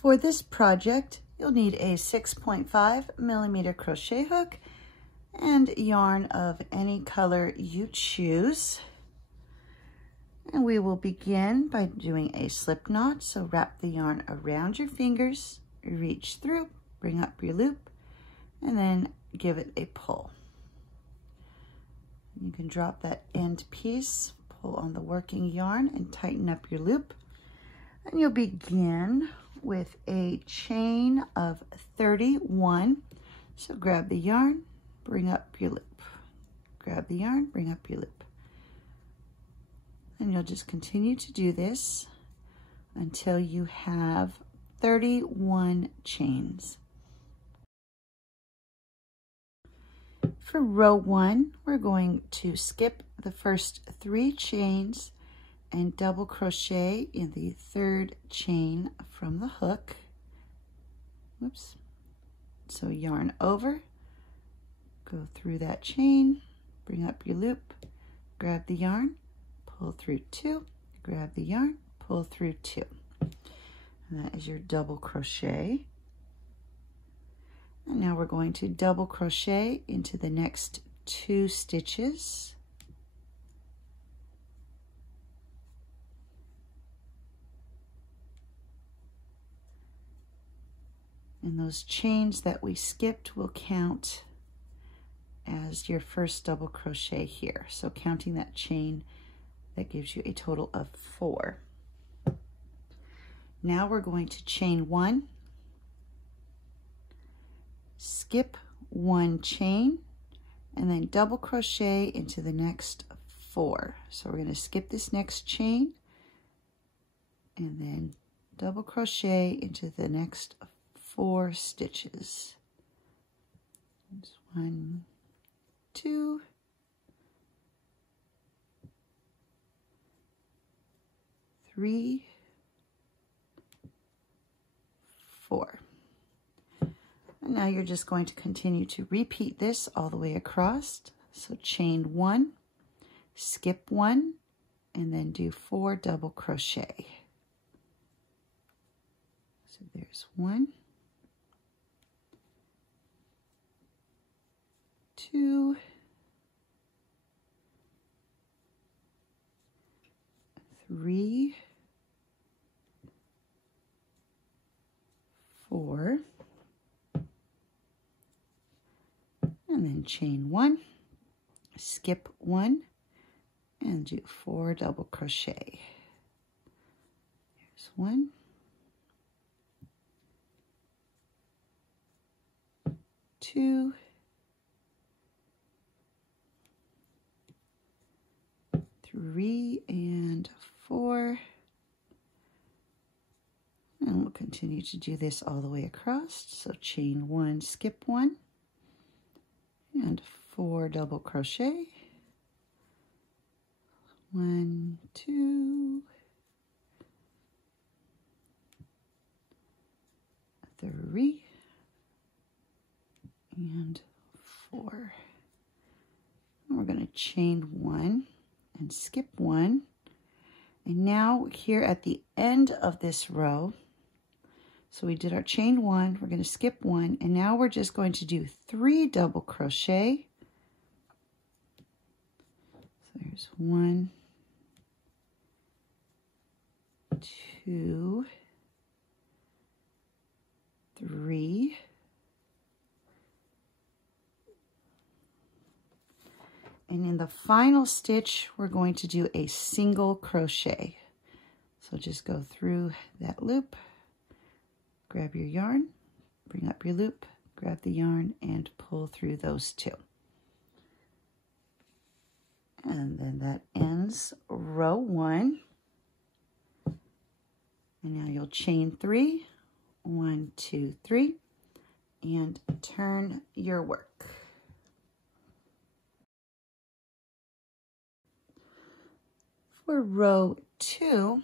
For this project, you'll need a 6.5mm crochet hook and yarn of any color you choose. And we will begin by doing a slip knot. So wrap the yarn around your fingers, reach through, bring up your loop, and then give it a pull. You can drop that end piece, pull on the working yarn, and tighten up your loop. And you'll begin with a chain of 31. So grab the yarn, bring up your loop. Grab the yarn, bring up your loop. And you'll just continue to do this until you have 31 chains. For row 1, we're going to skip the first 3 chains and double crochet in the 3rd chain from the hook. Whoops. So yarn over, go through that chain, bring up your loop, grab the yarn, pull through 2, grab the yarn, pull through 2. And that is your double crochet. And now we're going to double crochet into the next 2 stitches. And those chains that we skipped will count as your first double crochet here. So counting that chain, that gives you a total of 4. Now we're going to chain 1, skip 1 chain, and then double crochet into the next 4. So we're going to skip this next chain and then double crochet into the next 4 stitches. 1, 2, 3, 4. And now you're just going to continue to repeat this all the way across. So chain 1, skip 1, and then do 4 double crochet. So there's 1, 2, 3, 4, and then chain 1, skip 1, and do 4 double crochet. Here's 1, 2, 3, and 4. And we'll continue to do this all the way across. So chain 1, skip 1, and 4 double crochet. 1, 2, 3, and 4. And we're going to chain 1 and skip 1. And now here at the end of this row, so we did our chain 1, we're going to skip 1, and now we're just going to do 3 double crochet. So there's 1, 2, 3, and in the final stitch, we're going to do a single crochet. So just go through that loop, grab your yarn, bring up your loop, grab the yarn, and pull through those 2. And then that ends row 1. And now you'll chain 3, 1, 2, 3, and turn your work. For row 2,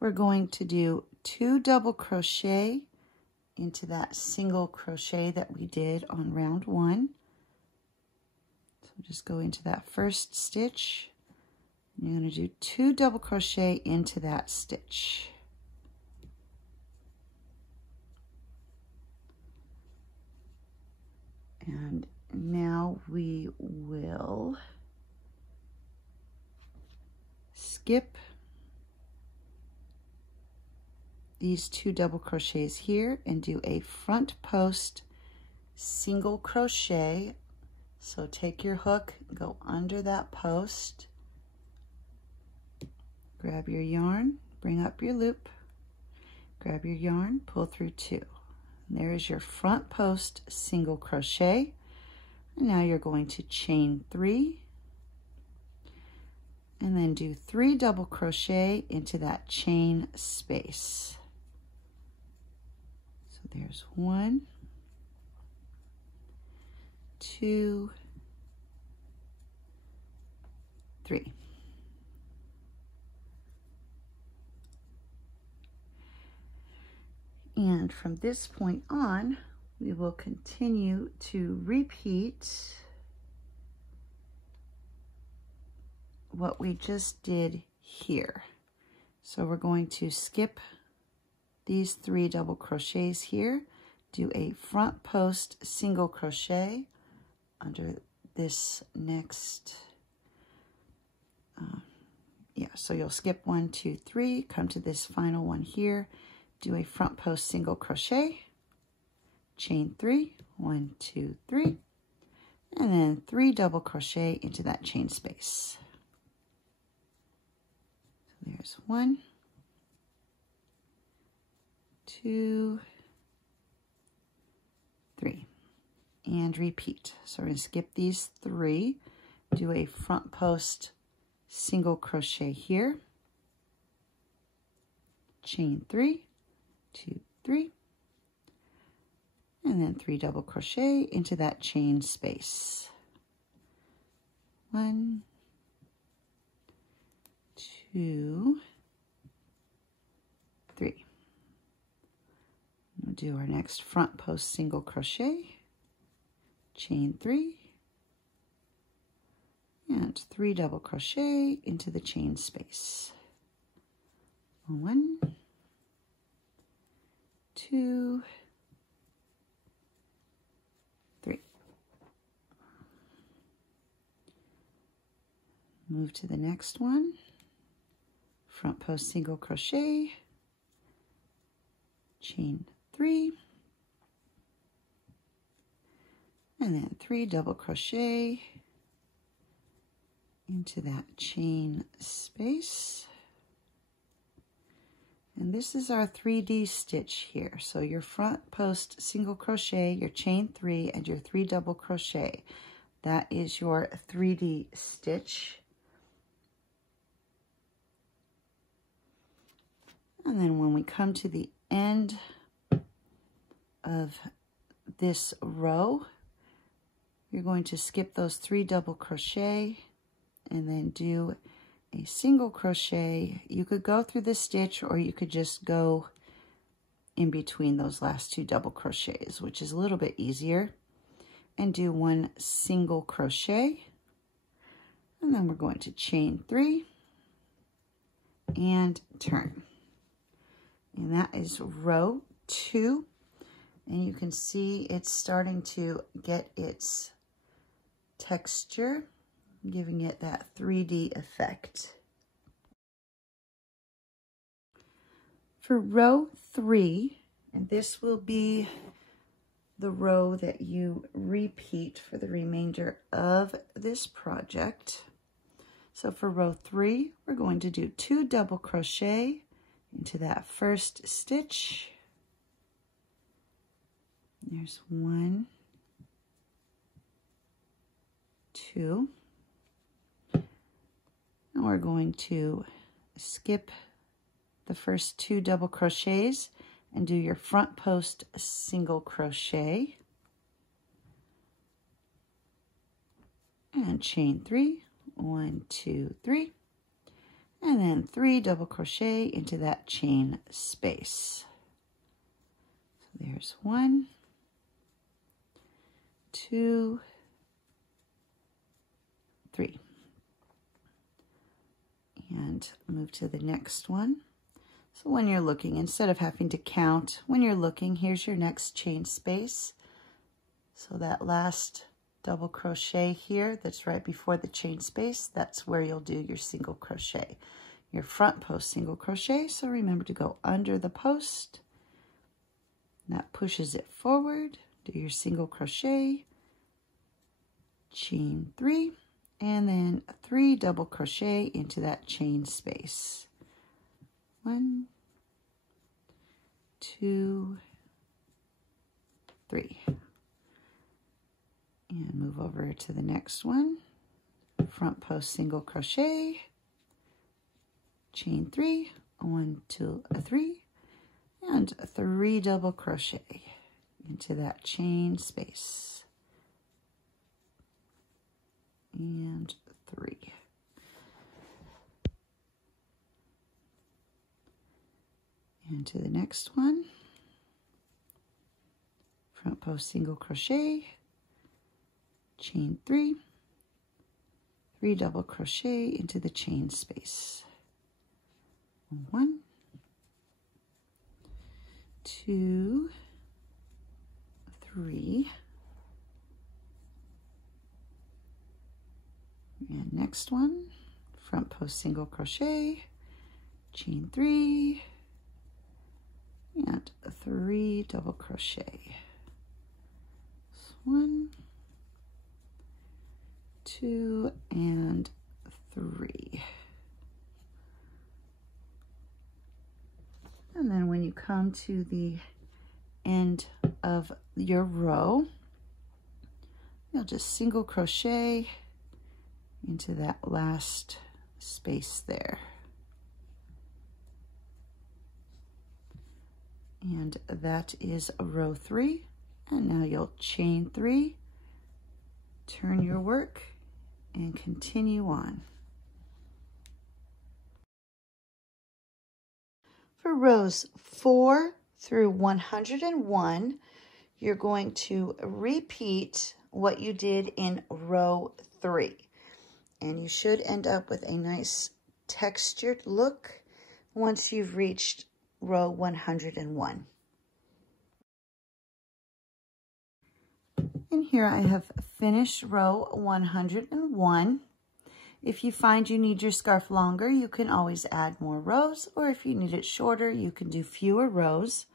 we're going to do 2 double crochet into that single crochet that we did on round 1. So just go into that first stitch. And you're going to do 2 double crochet into that stitch. And now we will skip these 2 double crochets here and do a front post single crochet. So take your hook, go under that post, grab your yarn, bring up your loop, grab your yarn, pull through 2. And there is your front post single crochet. And now you're going to chain 3 and then do 3 double crochet into that chain space. So there's 1, 2, 3. And from this point on, we will continue to repeat what we just did here. So we're going to skip these 3 double crochets here, do a front post single crochet under this next, so you'll skip 1, 2, 3, come to this final one here, do a front post single crochet, chain 3, 1, 2, 3, and then 3 double crochet into that chain space. So there's 1, 2, 3, and repeat. So we're going to skip these 3, do a front post single crochet here, chain 3, 2, 3, and then 3 double crochet into that chain space. 1, 2, 3. We'll do our next front post single crochet, chain 3, and 3 double crochet into the chain space. 1, 2, 3. Move to the next one, front post single crochet, chain 3, and then 3 double crochet into that chain space. And this is our 3D stitch here. So your front post single crochet, your chain 3, and your 3 double crochet. That is your 3D stitch. And then when we come to the end of this row, you're going to skip those 3 double crochet and then do a single crochet. You could go through the stitch, or you could just go in between those last 2 double crochets, which is a little bit easier, and do 1 single crochet. And then we're going to chain 3 and turn. And that is row 2. And you can see it's starting to get its texture, giving it that 3D effect. For row 3, and this will be the row that you repeat for the remainder of this project. So for row 3, we're going to do 2 double crochet into that first stitch. There's 1, 2. And we're going to skip the first 2 double crochets and do your front post single crochet and chain 3, 1, 2, 3, and then 3 double crochet into that chain space. So there's 1, 2, 3. And move to the next one. So when you're looking, instead of having to count, when you're looking, here's your next chain space. So that last double crochet here that's right before the chain space, that's where you'll do your single crochet, your front post single crochet. So remember to go under the post. That pushes it forward. Do your single crochet, chain 3, and then 3 double crochet into that chain space. 1, 2, 3. And move over to the next one. Front post single crochet, chain 3, 1, 2, 3, and 3 double crochet into that chain space. And 3. And to the next one. Front post single crochet, chain 3, 3 double crochet into the chain space. 1, 2, 3, and next one, front post single crochet, chain 3, and 3 double crochet. 1, 2, and 3. And then when you come to the end of your row, you'll just single crochet into that last space there. And that is row 3. And now you'll chain 3, turn your work, and continue on. For rows 4 through 101, you're going to repeat what you did in row 3. And you should end up with a nice textured look once you've reached row 101. And here I have finished row 101. If you find you need your scarf longer, you can always add more rows, or if you need it shorter, you can do fewer rows.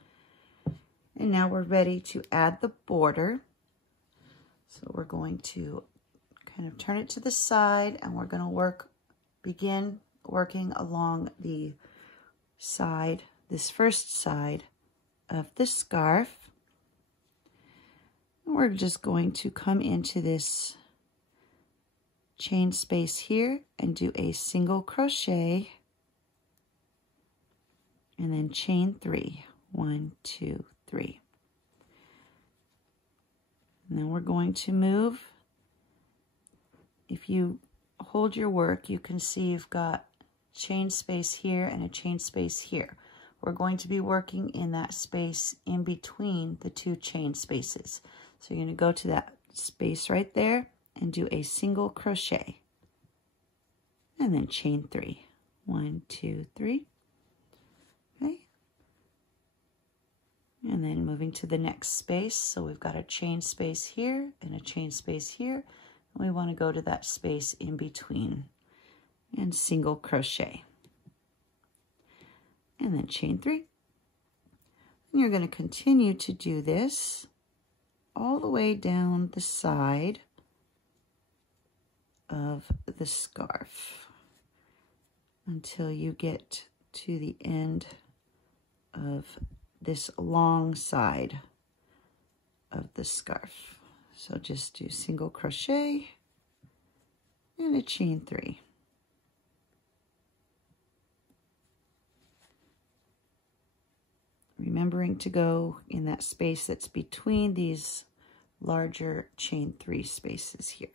And now we're ready to add the border. So we're going to kind of turn it to the side, and we're going to begin working along the side, this first side of the scarf. And we're just going to come into this chain space here and do a single crochet and then chain 3. 1, 2, 3. And then we're going to move. If you hold your work, you can see you've got chain space here and a chain space here. We're going to be working in that space in between the 2 chain spaces. So you're going to go to that space right there and do a single crochet and then chain 3. 1, 2, 3. Okay. And then moving to the next space. So we've got a chain space here and a chain space here. And we want to go to that space in between and single crochet. And then chain 3. And you're going to continue to do this all the way down the side of the scarf until you get to the end of this long side of the scarf. So just do single crochet and a chain 3. Remembering to go in that space that's between these larger chain 3 spaces here.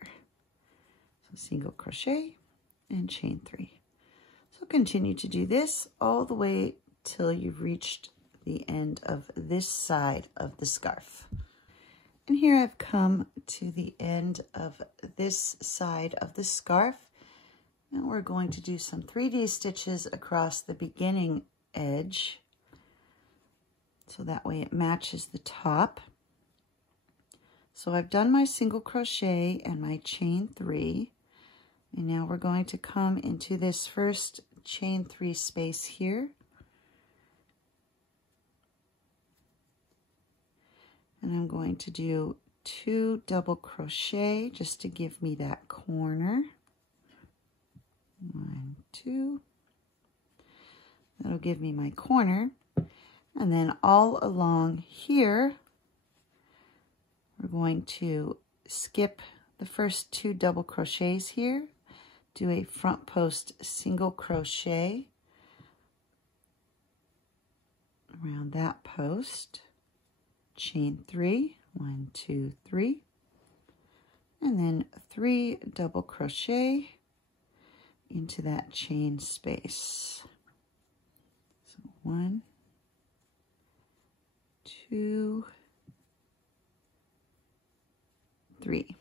So single crochet and chain 3. So continue to do this all the way till you've reached the end of this side of the scarf. And here I've come to the end of this side of the scarf. And we're going to do some 3D stitches across the beginning edge. So that way it matches the top. So I've done my single crochet and my chain 3, and now we're going to come into this first chain 3 space here. And I'm going to do 2 double crochet just to give me that corner. 1, 2. That'll give me my corner. And then all along here, we're going to skip the first 2 double crochets here, do a front post single crochet around that post, chain 3, 1, 2, 3, and then 3 double crochet into that chain space. So 1, 2, 3.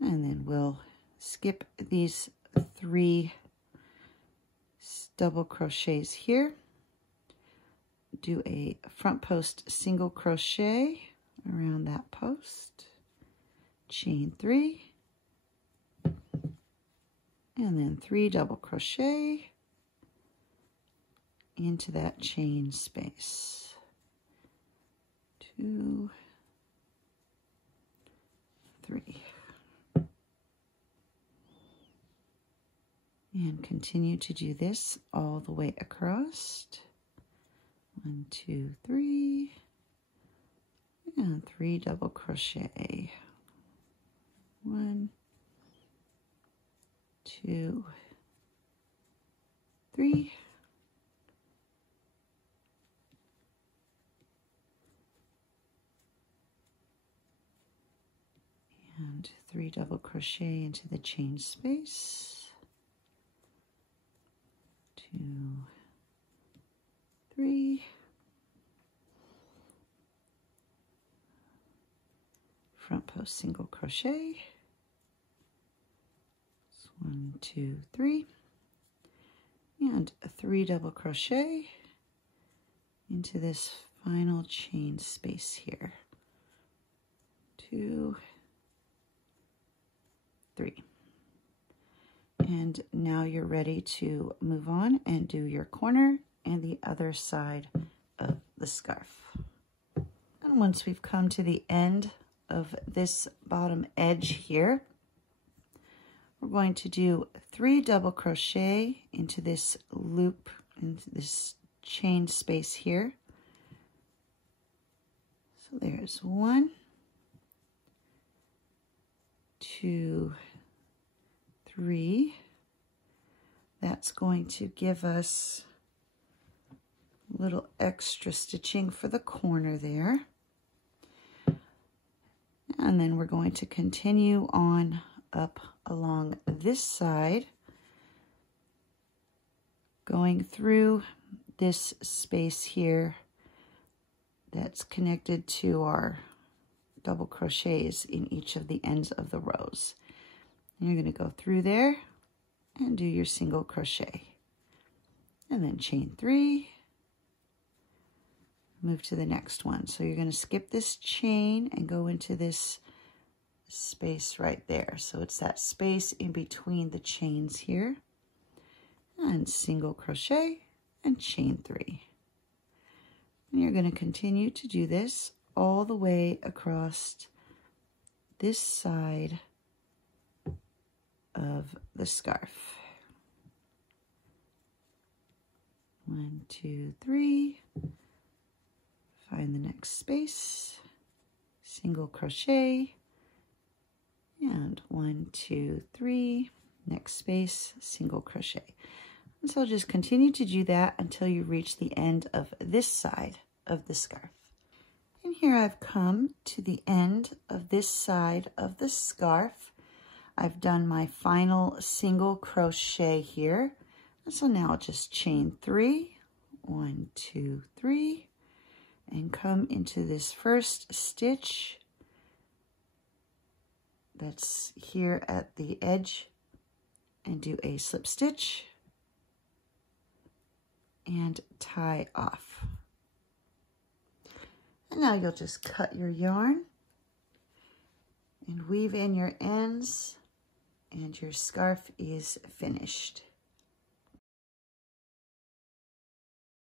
And then we'll skip these 3 double crochets here, do a front post single crochet around that post, chain 3, and then 3 double crochet into that chain space. 2, 3. And continue to do this all the way across. 1, 2, 3, and 3 double crochet. 1, 2, 3. And 3 double crochet into the chain space. 2, 3. Front post single crochet. 1, 2, 3. And 3 double crochet into this final chain space here. 2, 3. And now you're ready to move on and do your corner and the other side of the scarf. And once we've come to the end of this bottom edge here, we're going to do 3 double crochet into this loop, into this chain space here. So there's 1, 2, 3. That's going to give us a little extra stitching for the corner there. And then we're going to continue on up along this side, going through this space here that's connected to our double crochets in each of the ends of the rows. And you're going to go through there and do your single crochet, and then chain 3, move to the next one. So you're going to skip this chain and go into this space right there. So it's that space in between the chains here, and single crochet and chain 3. And you're going to continue to do this all the way across this side of the scarf. 1, 2, 3. Find the next space, single crochet, and 1, 2, 3. Next space, single crochet. And so just continue to do that until you reach the end of this side of the scarf. And here I've come to the end of this side of the scarf. I've done my final single crochet here. And so now just chain 3, 1, 2, 3, and come into this first stitch that's here at the edge, and do a slip stitch and tie off. And now you'll just cut your yarn and weave in your ends, and your scarf is finished.